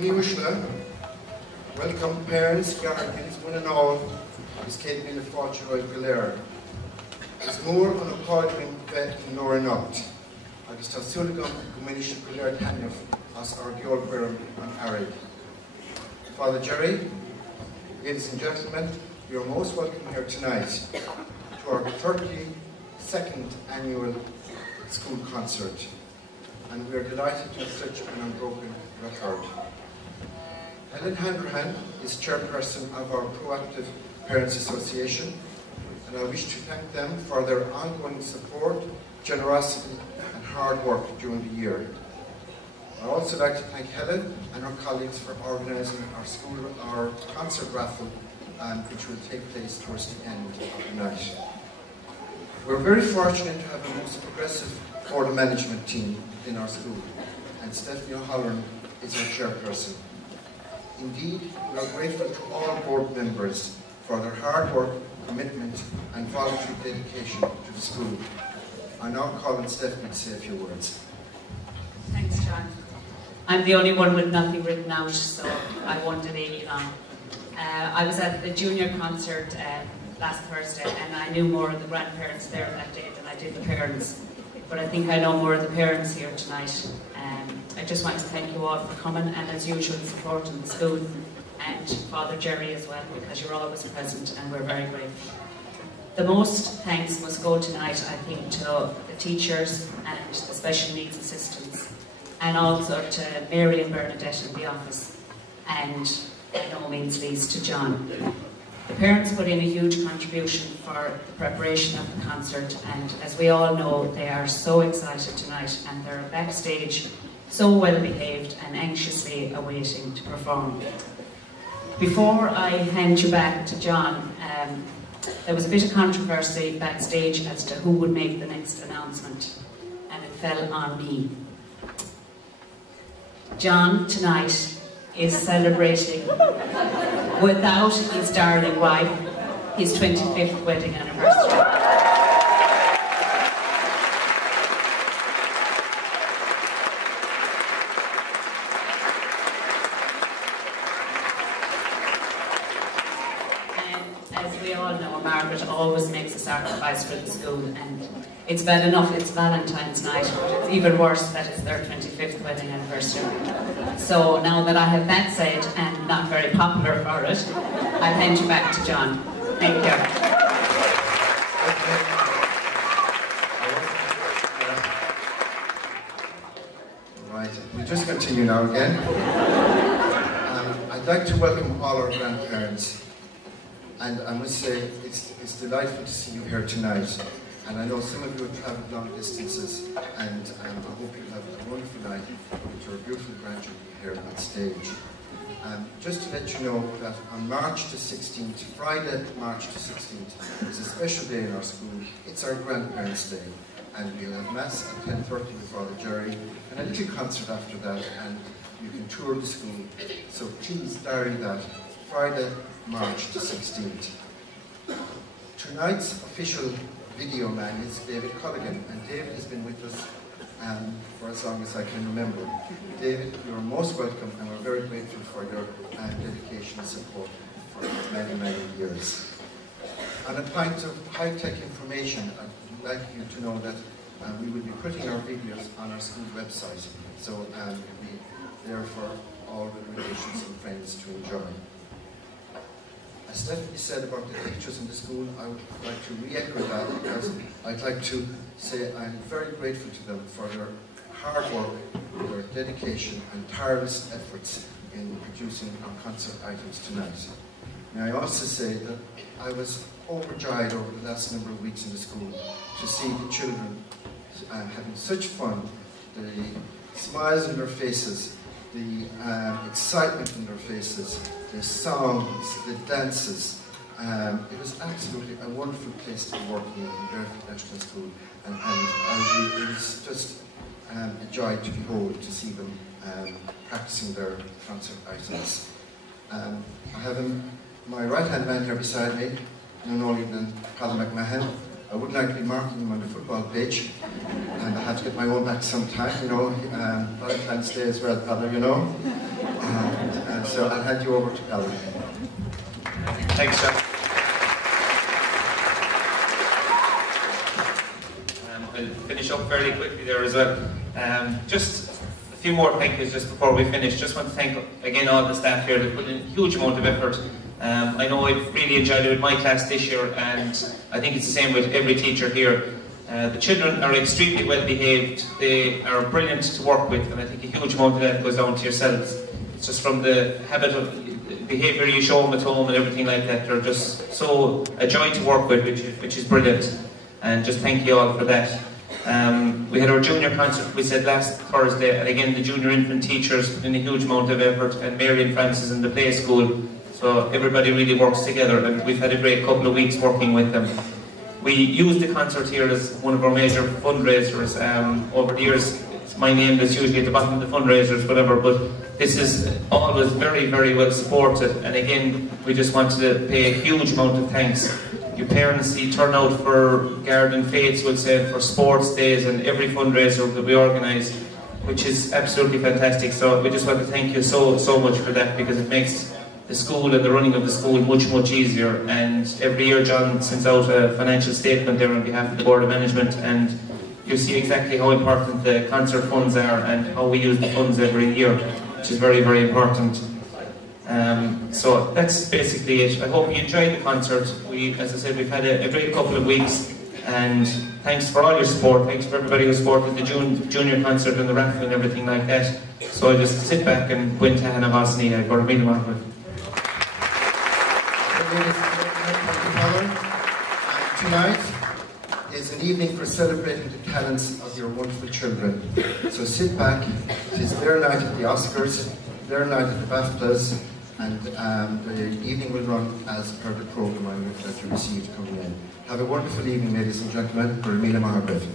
ld1a, welcome parents, guardians, one and all, is Kate Mille Fortunoid Galera. Is more an appointment vet nor an opt. Agus tá Sullivan Community Galera Tanif as our Gyolgwerum and Arid. Father Jerry, ladies and gentlemen, you're most welcome here tonight to our 32nd annual school concert. And we are delighted to have such an unbroken record. Helen Hanrahan is chairperson of our Proactive Parents Association, and I wish to thank them for their ongoing support, generosity and hard work during the year. I'd also like to thank Helen and her colleagues for organising our concert raffle, which will take place towards the end of the night. We're very fortunate to have the most progressive board management team in our school, and Stephanie O'Halloran is our chairperson. Indeed, we are grateful to all board members for their hard work, commitment and voluntary dedication to the school. I now call on Stephanie to say a few words. Thanks, John. I'm the only one with nothing written out, so I won't delay you long. I was at the junior concert last Thursday, and I knew more of the grandparents there that day than I did the parents. But I think I know more of the parents here tonight. I just want to thank you all for coming, and as usual supporting the school, and Father Jerry as well, because you're always present and we're very grateful. The most thanks must go tonight, I think, to the teachers and the special needs assistants, and also to Mary and Bernadette in the office, and by no means least to John. The parents put in a huge contribution for the preparation of the concert, and as we all know, they are so excited tonight, and they're backstage so well behaved and anxiously awaiting to perform. Before I hand you back to John, there was a bit of controversy backstage as to who would make the next announcement, and it fell on me. John tonight is celebrating, without his darling wife, his 25th wedding anniversary. Margaret always makes a sacrifice for the school, and it's bad enough it's Valentine's night, but it's even worse that it's their 25th wedding anniversary. So now that I have that said, and not very popular for it, I'll hand you back to John. Thank you. Right, we'll just continue now again. I'd like to welcome all our grandparents. And I must say, it's delightful to see you here tonight. And I know some of you have travelled long distances, and I hope you have a wonderful night with your beautiful grandchildren here on stage. Just to let you know that on March the 16th, Friday, March the 16th, is a special day in our school. It's our Grandparents' Day. And we'll have Mass at 10:30 with Father Jerry, and a little concert after that, and you can tour the school. So please diary that. Friday, March the 16th. Tonight's official video man is David Culligan, and David has been with us for as long as I can remember. David, you're most welcome, and we're very grateful for your dedication and support for many, many years. On a point of high-tech information, I'd like you to know that we will be putting our videos on our school website, so it'll be there for all the relations and friends to enjoy. As Stephanie said about the teachers in the school, I would like to re-echo that, because I'd like to say I'm very grateful to them for their hard work, their dedication and tireless efforts in producing our concert items tonight. May I also say that I was overjoyed over the last number of weeks in the school to see the children having such fun, the smiles on their faces, the excitement in their faces, the songs, the dances. It was absolutely a wonderful place to be working in Barefoot National School, and it was just a joy to behold, to see them practicing their concert items. I have my right-hand man here beside me, none other than Paddy McMahon. I wouldn't like to be marking him on the football pitch, and I have to get my own back sometime, you know. Valentine's Day as well, Paddy, you know. So I'll hand you over to Alan. Thanks, John. I'll finish up fairly quickly there as well. Just a few more thank yous just before we finish. Just want to thank again all the staff here that put in a huge amount of effort. I know I've really enjoyed it with my class this year, and I think it's the same with every teacher here. The children are extremely well behaved, they are brilliant to work with, and I think a huge amount of that goes down to yourselves. It's just from the habit of behaviour you show them at home and everything like that. They're just so a joy to work with, which is brilliant, and just thank you all for that. We had our junior concert, we said last Thursday, and again the junior infant teachers put in a huge amount of effort, and Mary and Francis in the play school, so everybody really works together, and we've had a great couple of weeks working with them. We used the concert here as one of our major fundraisers. Over the years, it's my name that's usually at the bottom of the fundraisers, whatever, but this is always very, very well supported, and again, we just wanted to pay a huge amount of thanks. Your parents see turnout for garden fates, we'll say, for sports days and every fundraiser that we organise, which is absolutely fantastic. So we just want to thank you so much for that, because it makes the school and the running of the school much easier. And every year John sends out a financial statement there on behalf of the Board of Management, and you see exactly how important the concert funds are and how we use the funds every year, which is very, very important. So that's basically it. I hope you enjoyed the concert. As I said, we've had a great couple of weeks, and thanks for all your support. Thanks for everybody who supported the junior concert and the raffle and everything like that. So I just sit back and go into Hannah Vosney and go to meet them. Tonight is an evening for celebrating the talents of your wonderful children. So sit back. It is their night at the Oscars, their night at the BAFTAs, and the evening will run as per the programme that you received coming in. Have a wonderful evening, ladies and gentlemen, for ld1a Griffin.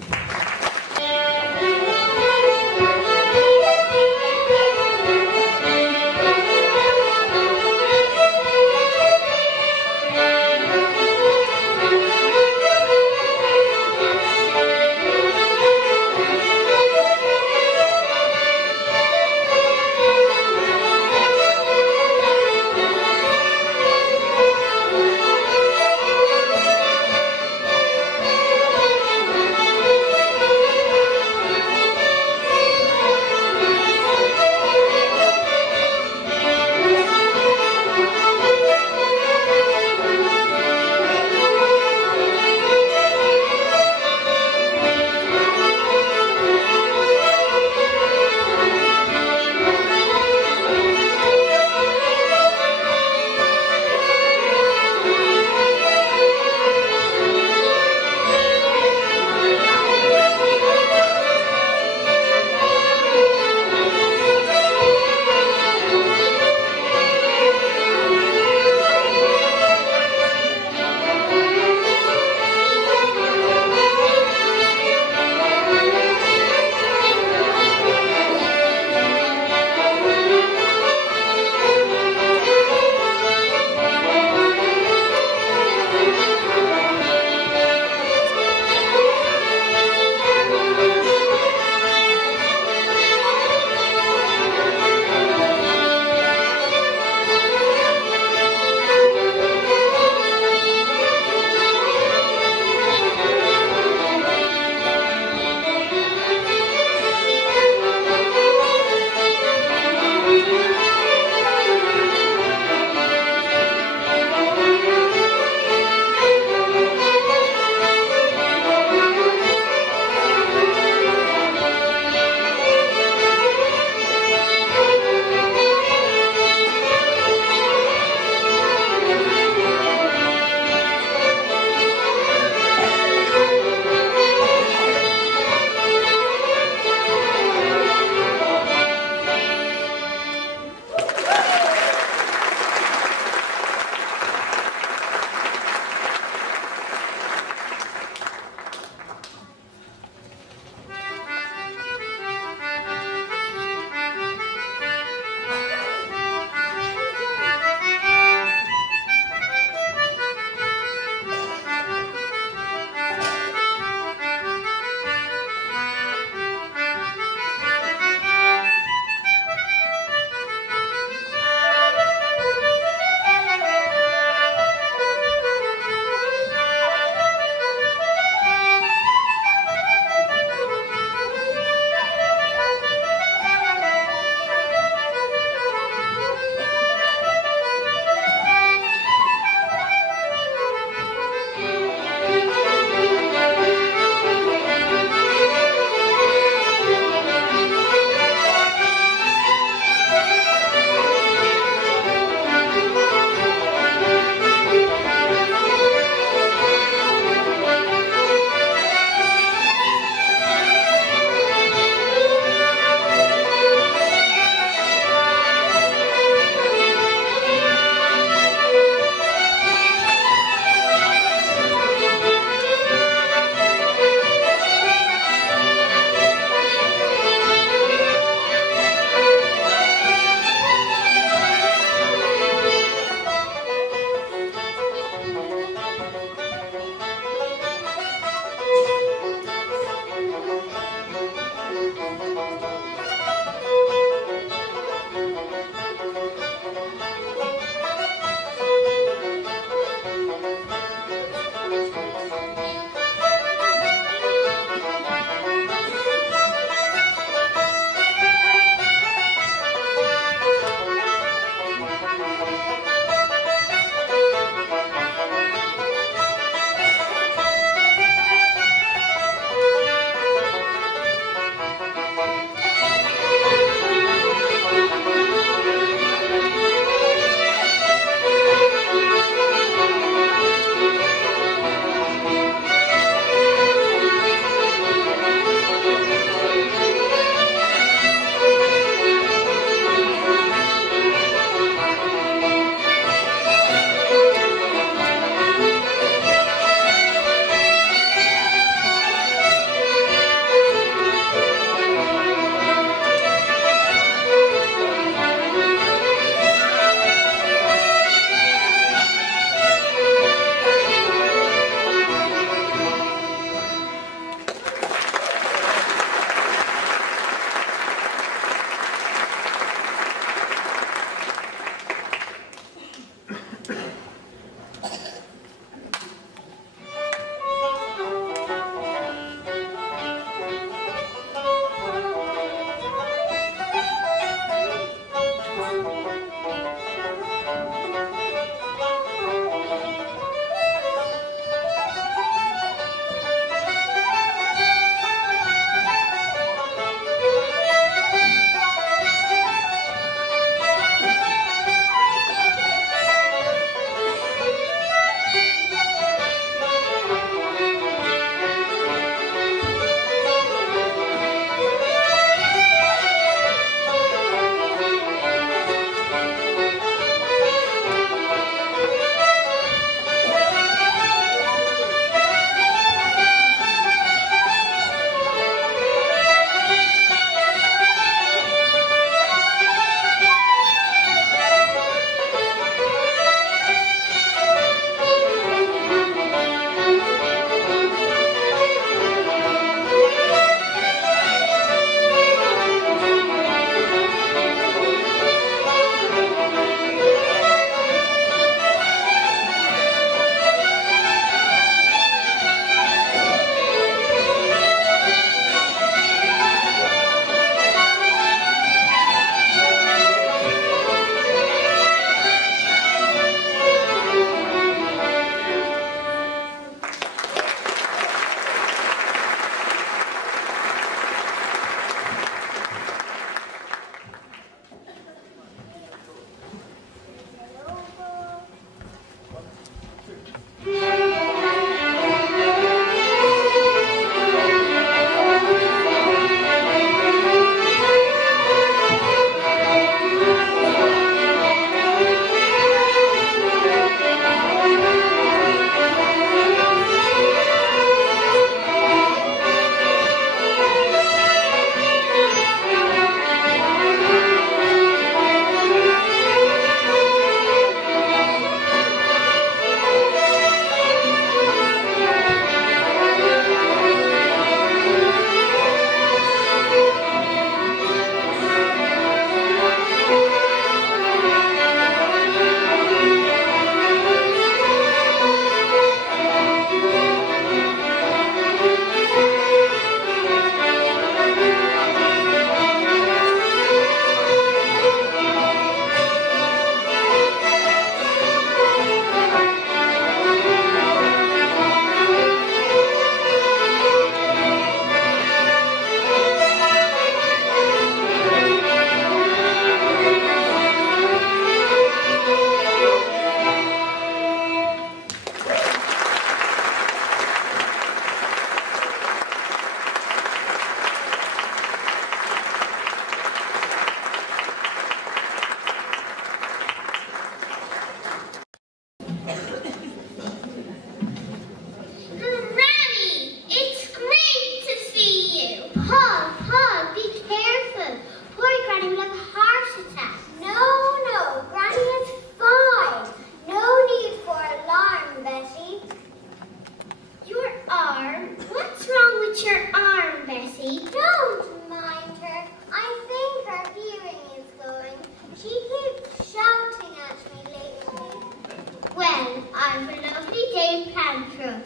I've a lovely day planned for us.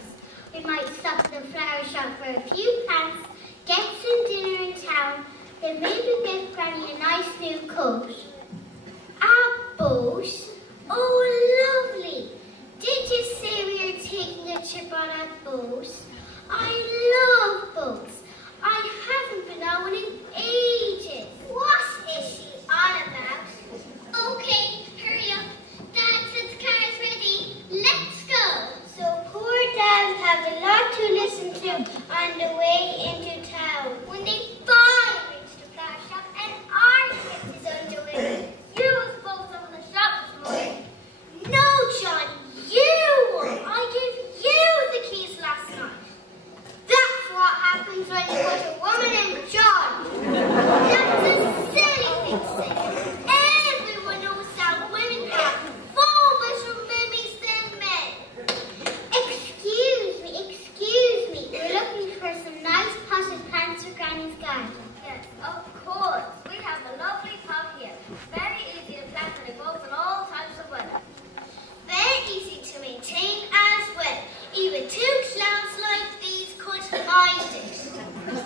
We might stop at the flower shop for a few plants, get some dinner in town, then maybe give Granny a nice new coat. Apples? Oh, lovely! Did you say we are taking a trip on our boats? I love boats. I haven't been on one in ages. What is she on about? Okay, hurry up. Dad said the car is ready. Let's go. So poor Dad have a lot to listen to on the way into town. When they finally reach the flower shop and our trip is underway. You were supposed to open the shop this morning. No, John, you were. I gave you the keys last night. That's what happens when you put a woman in charge. That's a silly thing to say. Everyone knows that women are far better babies than men. Excuse me. We're looking for some nice potted plants for Granny's garden. Yes, of course. We have a lovely pot here. Very easy to plant and it grows in all types of weather. Very easy to maintain as well. Even two clowns like these could mind it.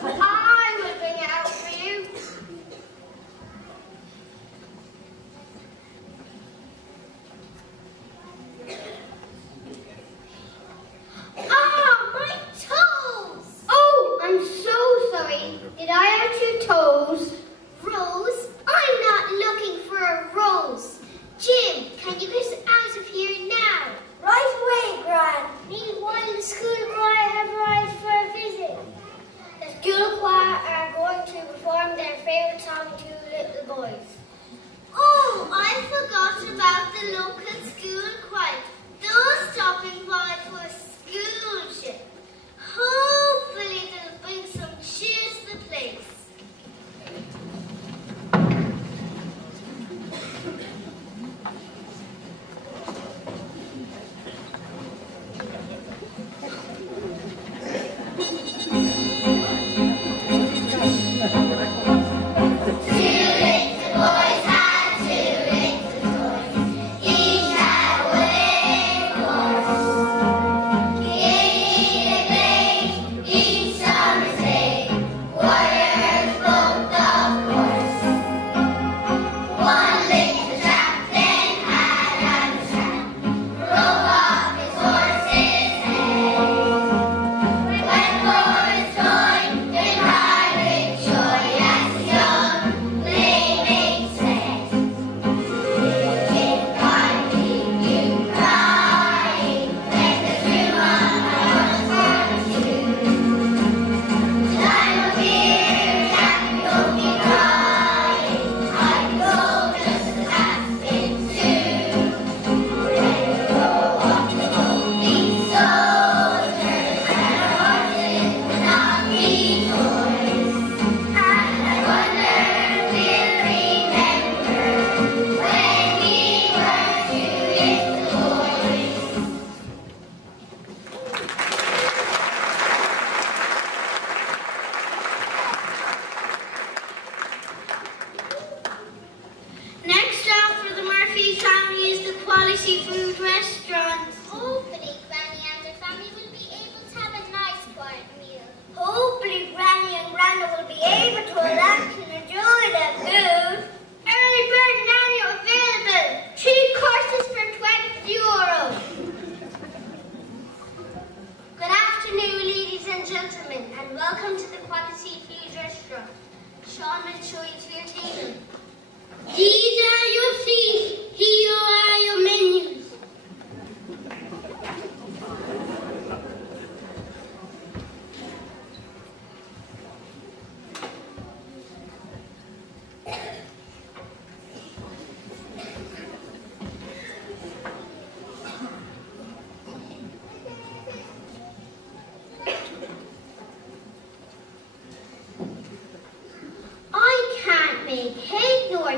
I will bring it out for you. Ah, my toes! Oh, I'm so sorry. Did I hurt your toes? Rose? I'm not looking for a rose. Jim, can you get us out of here now? Right away, Gran. Meanwhile, the school choir have arrived for a visit. The school choir are going to perform their favourite song to little boys. Oh, I forgot about the local school choir. Those stopping by for a school trip. Hopefully they'll bring some cheer to the place.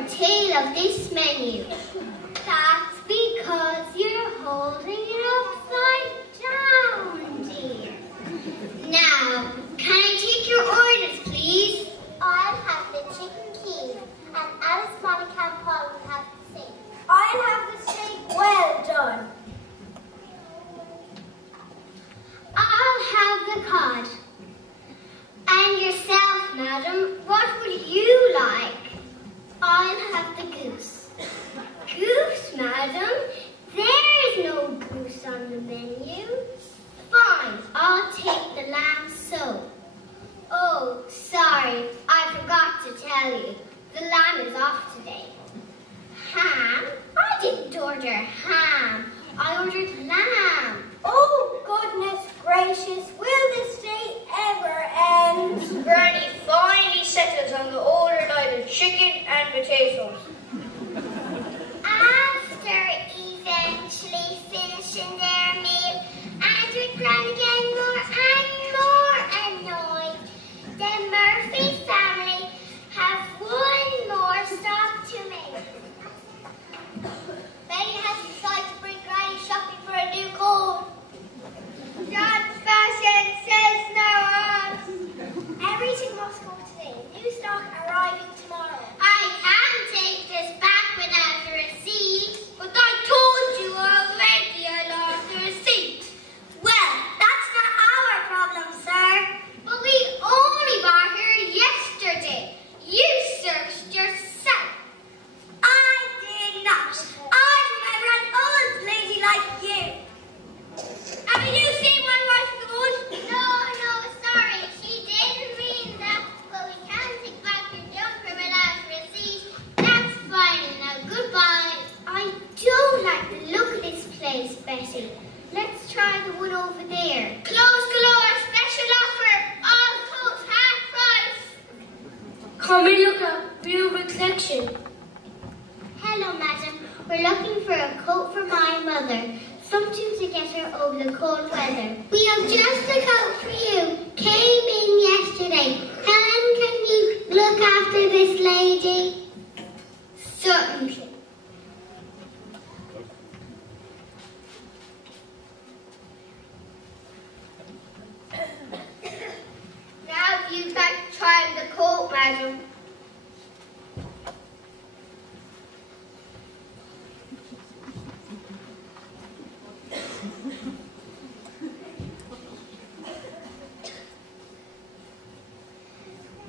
Tail of this the menu? Fine, I'll take the lamb soap. Oh, sorry, I forgot to tell you. The lamb is off today. Ham? I didn't order ham. I ordered lamb. Oh, goodness gracious, will this day ever end? Granny finally settles on the order line of chicken and potatoes. After eventually finishing their meal, and with Granny getting more and more annoyed, the Murphy family have one more stop to make. Betty has decided to bring Granny shopping for a new coat. John's fashion says no odds. Everything must go today. New stock arriving tomorrow. I can take this back without a receipt, but I told you already I lost the receipt. Well, that's not our problem, sir. But we only got here yesterday. You searched yourself. I did not. I remember an old lady like you. Have you seen my wife's good? No, sorry. She didn't mean that. But we can't take back your jumper without a receipt. That's fine. Now, goodbye. I don't like the look of this place, Betty. Let's try the one over there. Clothes galore, special offer. All coats half price. Come and look at beautiful collection. Hello, madam. We're looking for a coat for my mother. Something to get her over the cold weather. We have just a coat for you. Came in yesterday. Helen, can you look after this lady? Certainly. Now you'd like to try on the coat, madam.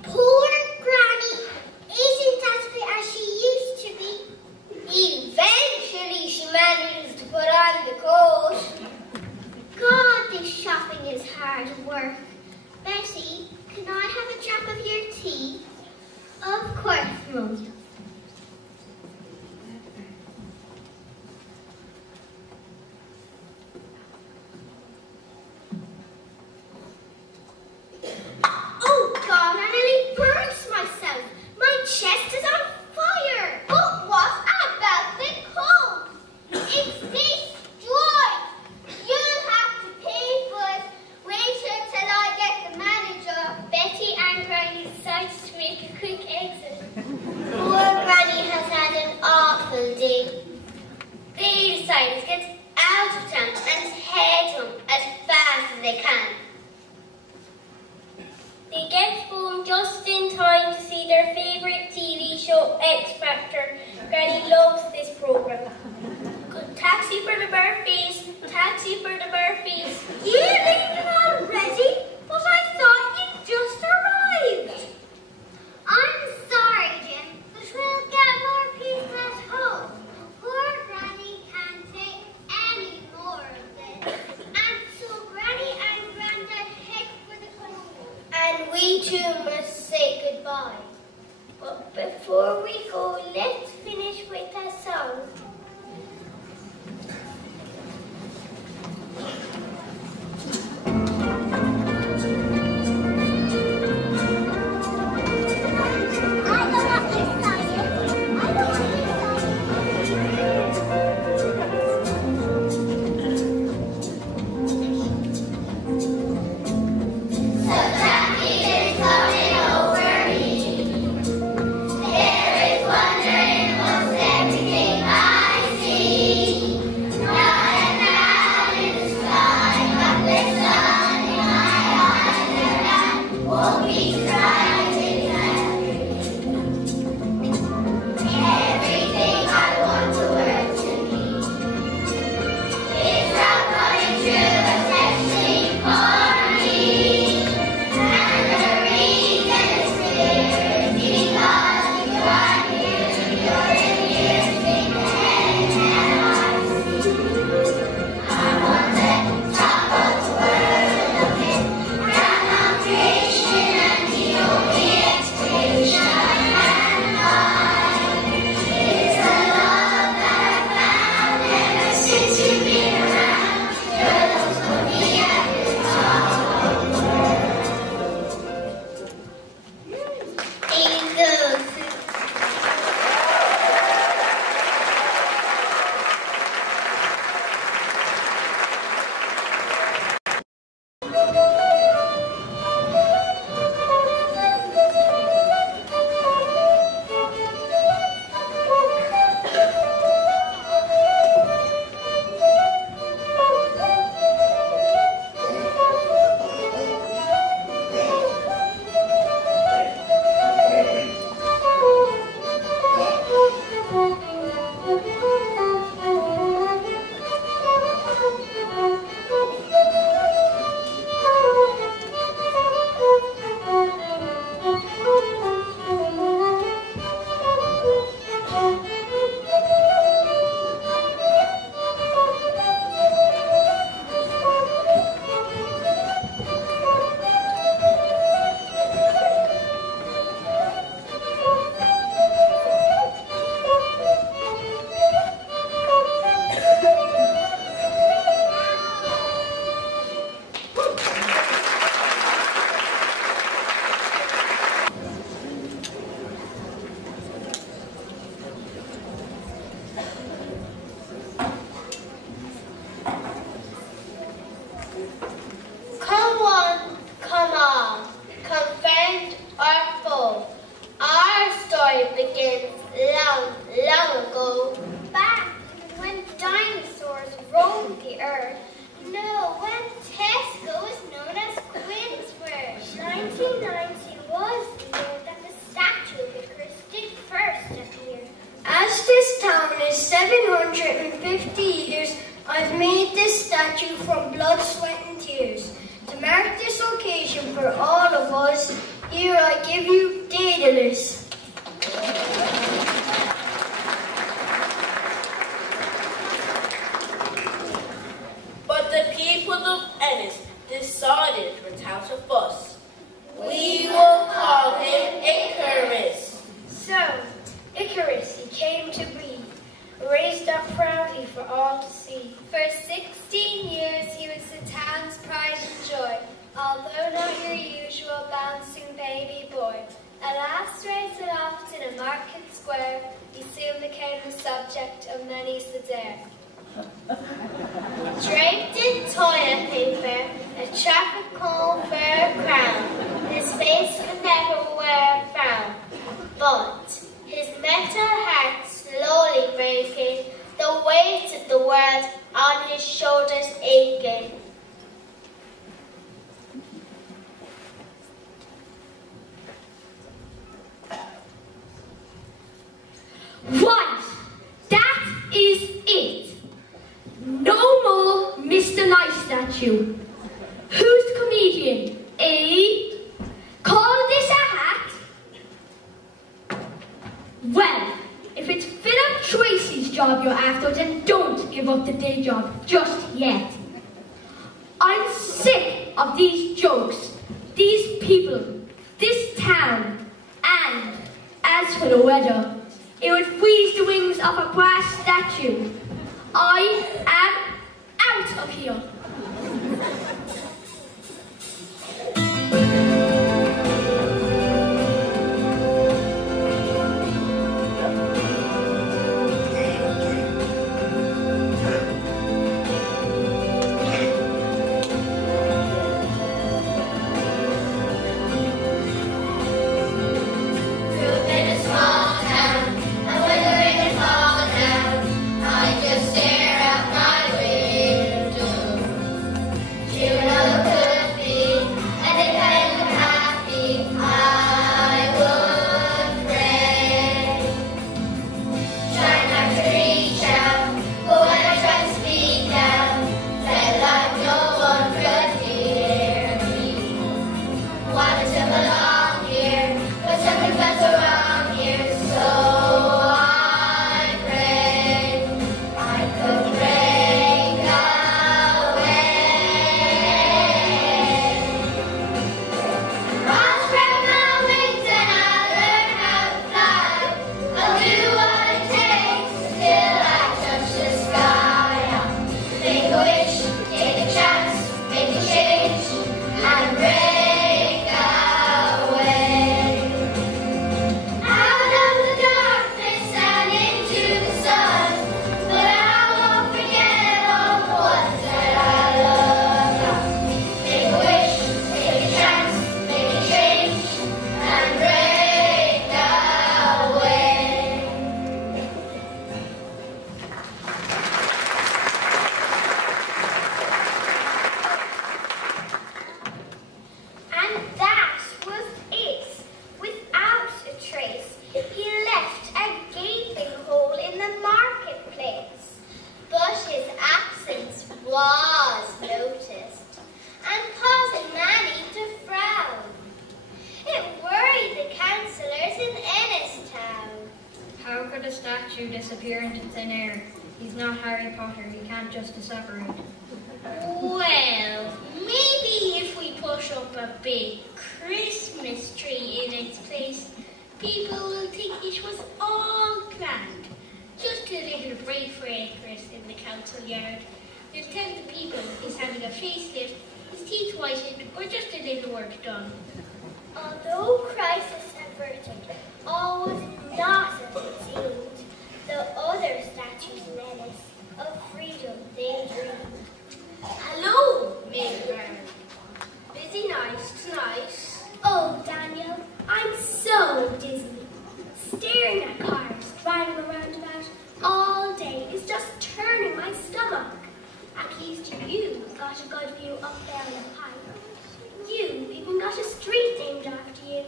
Poor Granny isn't as fit as she used to be. Eventually she manages to put on the coat. God, this shopping is hard work. Betty, can I have a drop of your tea? Of course, Mum. Oh God, I nearly burnt myself. My chest is on fire. But what about the coat? It's destroyed. You'll have to pay for it. Wait until I get the manager. Betty and Granny decided to make a quick exit. Poor Granny has had an awful day. They decide to get out of town and head home as fast as they can. They get home just in time to see their favourite TV show, X Factor. Granny loves this programme. Good taxi for the Murphys, taxi for the Murphys. You leaving already? But I thought you just arrived. I'm sorry, Jim, but we'll get more people at home. Poor Granny can't take any more of this. And so Granny and Grandad head for the coat. And we too must say goodbye. But before we go, let's finish with a song. Coming over me. There is wonder in the earth. No, when Tesco was known as Quinsworth. 1990 was the year that the statue of Icarus did first appear. As this town is 750 years, I've made this statue from blood, sweat and tears. To mark this occasion for all of us, here I give you Daedalus. But the people of Ennis decided without a fuss, we will call him Icarus. So, Icarus, he came to be, raised up proudly for all to see. For 16 years he was the town's pride and joy, although not your usual bouncing baby boy. At last raised aloft in a market square, he soon became the subject of many's the dare. Draped in toilet paper, a tropical fur crown, his face could never wear a frown, but his metal heart slowly breaking, the weight of the world on his shoulders aching. Right, that is it. No more Mr. Nice statue. Who's the comedian? Eh? Call this a hat? Well, if it's Philip Tracy's job you're after, then don't give up the day job just yet. I'm sick of these jokes, these people, this town, and as for the weather, it would freeze the wings of a brass statue. I am out of here. was noticed and causing many to frown. It worried the councillors in Ennistown. How could a statue disappear into thin air? He's not Harry Potter, he can't just disappear. Well, maybe if we push up a big Christmas tree in its place, people will think it was all planned. Just a little break for Icarus in the council yard. We'll tell the people he's having a facelift, his teeth whitened, or just a little work done. Although crisis averted, all was not as it seemed. The other statues menace of freedom they dreamed. Hello, Mayor. Busy night tonight? Oh, Daniel, I'm so dizzy. Staring at cars driving around about all day is just turning my stomach. And got a good view up there in the pine. You've even got a street named after you.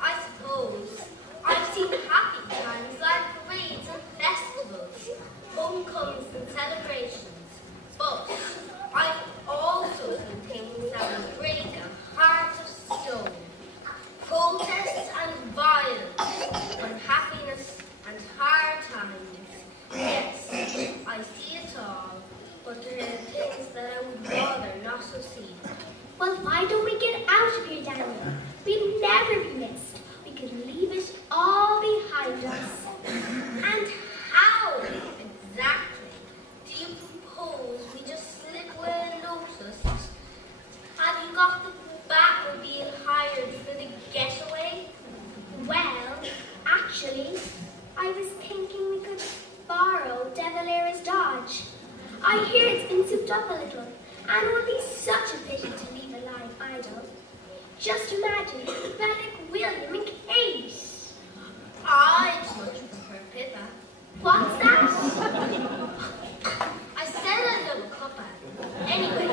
I suppose I've seen happy times like parades and festivals, homecomings and celebrations, but I've also seen things that would break a heart of stone. Protests and violence, unhappiness and hard times. Yes, I see it all, but there are things that I would rather not to see. Well, why don't we get out of here, Daniel? We'll never be missed. We could leave it all behind us. And how exactly do you propose we just slip away unnoticed? Have you got the Batmobile hired for the getaway? Well, actually, I was thinking we could borrow ld1a's Dodge. I hear it's been souped up a little, and it would be such a pity to leave it lying idle. Just imagine Relic William and Kate. I'd much prefer Pippa. What's that? I said a little cuppa. Anyway,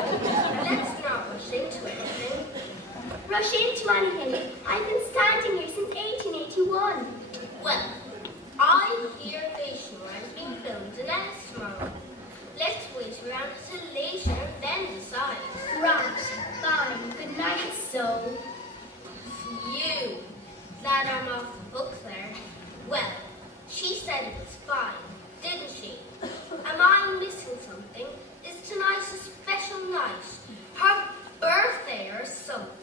let's not rush into anything. Rush into anything. I've been standing here since 1881. Well, I hear Nationwide's being filmed in Ennis tomorrow. Let's wait around until later and then decide. Right, fine. Good night, so. You, that I'm off the books there. Well, she said it was fine, didn't she? Am I missing something? Is tonight a special night? Her birthday or something?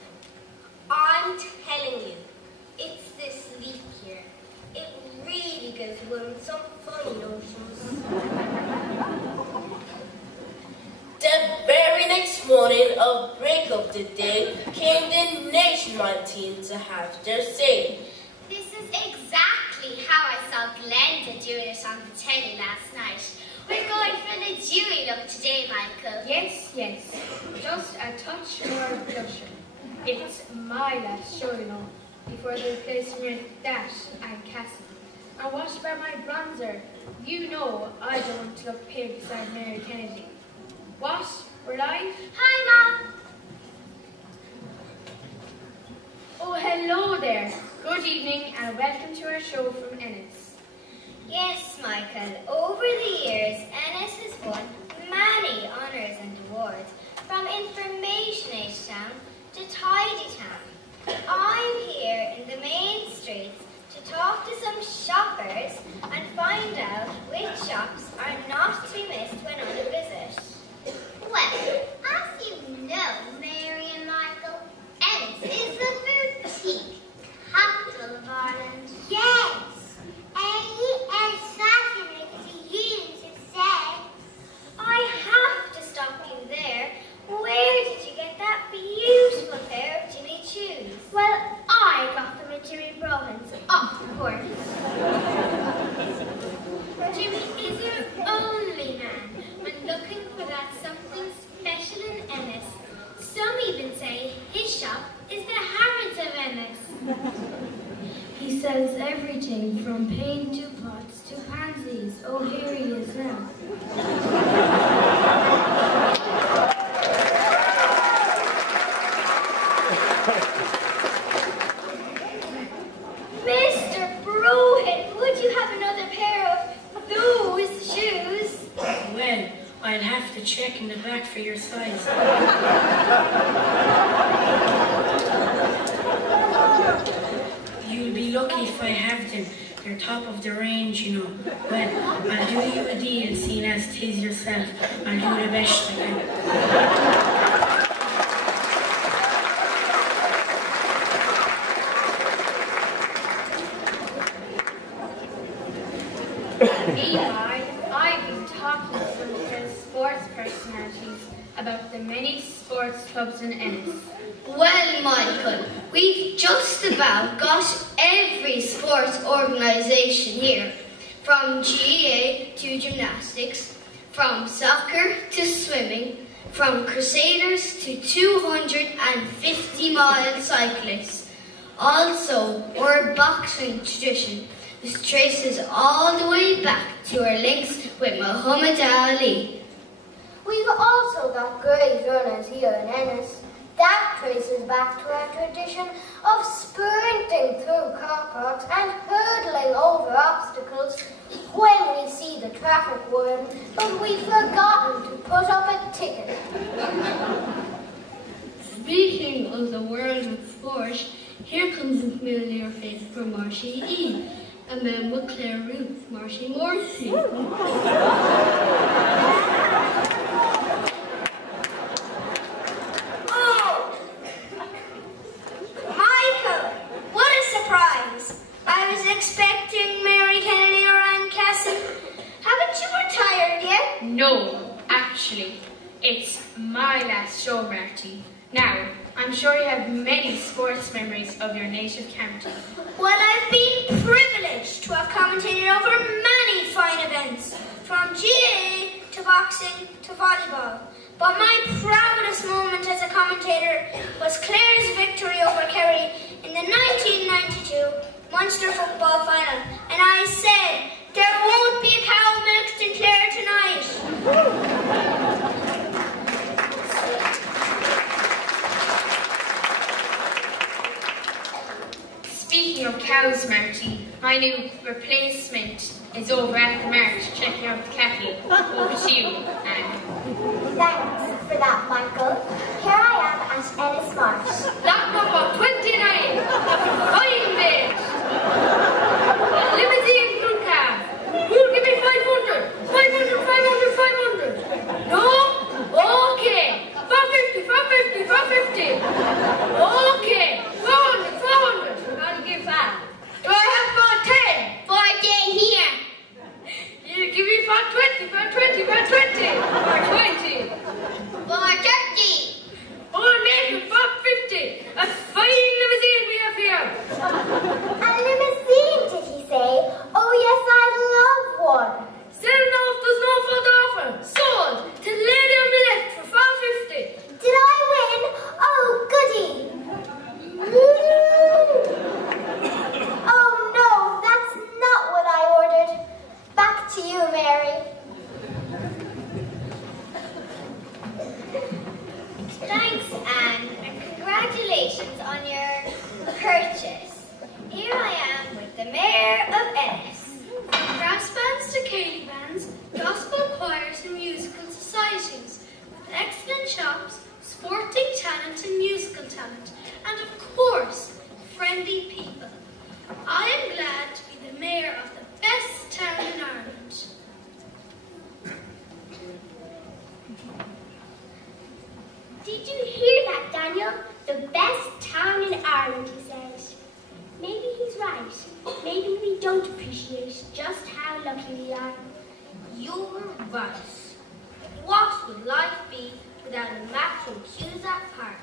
I'm telling you, it's this leap year. It really gives women some funny notions. The very next morning of break of the day came the Nationwide team to have their say. This is exactly how I saw Glenda doing it on the telly last night. We're going for the Dewey look today, Michael. Yes, yes. Just a touch more blushing. It's my last show, you know, before they replace me with that and Cassie. And what about my bronzer? You know I don't want to look pale beside Mary Kennedy. What? We're live? Hi, Mom. Oh, hello there. Good evening and welcome to our show from Ennis. Yes, Michael. Over the years, Ennis has won many honours and awards, from Information Age Town to Tidy Town. I'm here in the main streets to talk to some shoppers and find out which shops are not to be missed when on a visit. Well, as you know, Mary and Michael, Ennis is the boutique capital of Ireland. Yes. It's fascinating to you to say. I have to stop you there. Where did you get that beautiful pair of Jimmy Choos? Well, I got them at Jimmy Brohan's, of course. Jimmy is your only man when looking for that something special in Ennis. Some even say his shop is the Harrods of Ennis. He sells everything from paint to pots to pansies. Oh, here he is now. Mr. Brohan, would you have another pair of those shoes? Well, I'll have to check in the back for your size. You'll be lucky if I have them. They're top of the range, you know. Well, I'll do you a deal, seeing as 'tis yourself. I'll do the best I can. Meanwhile, I've been talking to some of the sports personalities about the many sports clubs in Ennis. Well, Michael, we've just about got every sports organisation here, from GAA to gymnastics, from soccer to swimming, from crusaders to 250-mile cyclists. Also, our boxing tradition, which traces all the way back to our links with Muhammad Ali. We've also that great run is here in Ennis. That traces back to our tradition of sprinting through car parks and hurdling over obstacles when we see the traffic warden, but we've forgotten to put up a ticket. Speaking of the world of sport, here comes a familiar face for Marshy E. A man with clear roots, Marshy Morrissey. No, actually, it's my last show, Marty. Now, I'm sure you have many sports memories of your native county. Well, I've been privileged to have commentated over many fine events, from GAA to boxing to volleyball. But my proudest moment as a commentator was Clare's victory over Kerry in the 1992 Munster football final. And I said, there won't be a cow milked in Clare tonight. Speaking of cows, Marty, my new replacement is over at the mart checking out the cattle. Over to you, Anne. Thanks for that, Michael. Here I am at Ennis Marsh. Lap number 29, fine bit. Limousine crew cab. Who'll give me 500? 500, 500, 500. No? Okay. 450, 450, 450. Okay. 400, 400. I'll give that. Do I have 410? 410 here. You give me 420, 420, 420. 420. 430. Oh, make it 450. A fine limousine we have here. A limousine, did he say? Oh yes, I'd love one. Selling off does no further offer. Sold to the lady on the left for 450. Did I win? Oh, goody. Oh no, that's not what I ordered. Back to you, Mary. Thanks, Anne, and congratulations on your purchase. Here I am with the Mayor of Ennis. From brass bands to ceilidh bands, gospel choirs and musical societies, with excellent shops, sporting talent and musical talent, and of course, friendly people. I am glad to be the mayor of the best town in Ireland. Did you hear that, Daniel? The best town in Ireland, he said. Maybe he's right. Maybe we don't appreciate just how lucky we are. You're right. What would life be without a match in Cusack Park?